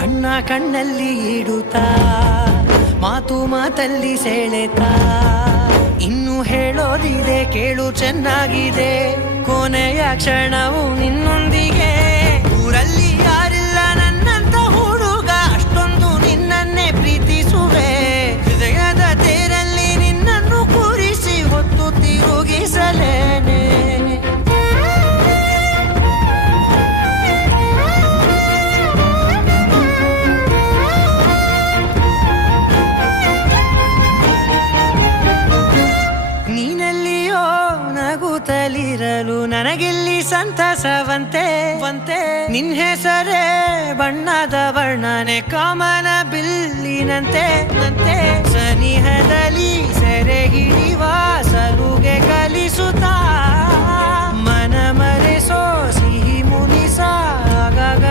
ಕಣ್ಣ ಕಣ್ಣಲ್ಲಿ ಇಡುತ್ತಾ ಮಾತು ಮಾತಲ್ಲಿ ಸೆಳೆತಾ ಇನ್ನು ಹೇಳೋದಿದೆ ಕೇಳು ಚೆನ್ನಾಗಿದೆ ಕೊನೆಯ ಕ್ಷಣವು ನಿನ್ನೊಂದಿಗೆ ಊರಲ್ಲಿ ಯಾರಿಲ್ಲ ನನ್ನಂತ ಹುಡುಗ ಅಷ್ಟೊಂದು ನಿನ್ನನ್ನೇ ಪ್ರೀತಿಸುವೆ ಹೃದಯದ ತೇರಲ್ಲಿ ನಿನ್ನನ್ನು ಕೂರಿಸಿ ಹೊತ್ತು ತಿರುಗಿಸಲೇನೆ ನಗುತ್ತಲಿರಲು ನನಗಿಲ್ಲಿ ಸಂತಸವಂತೆ ನಿನ್ ಹೆಸರೇ ಬಣ್ಣದ ವರ್ಣನೆ ಕಾಮನ ಬಿಲ್ಲಿನಂತೆ ಸನಿಹದಲ್ಲಿ ಸೆರೆ ಹಿಡಿಯುವ ಸಲುಗೆ ಕಲಿಸುತ್ತಾ ಮನ ಮರೆಸೋ ಸಿಹಿ ಮುನಿಸ ಆಗಾಗ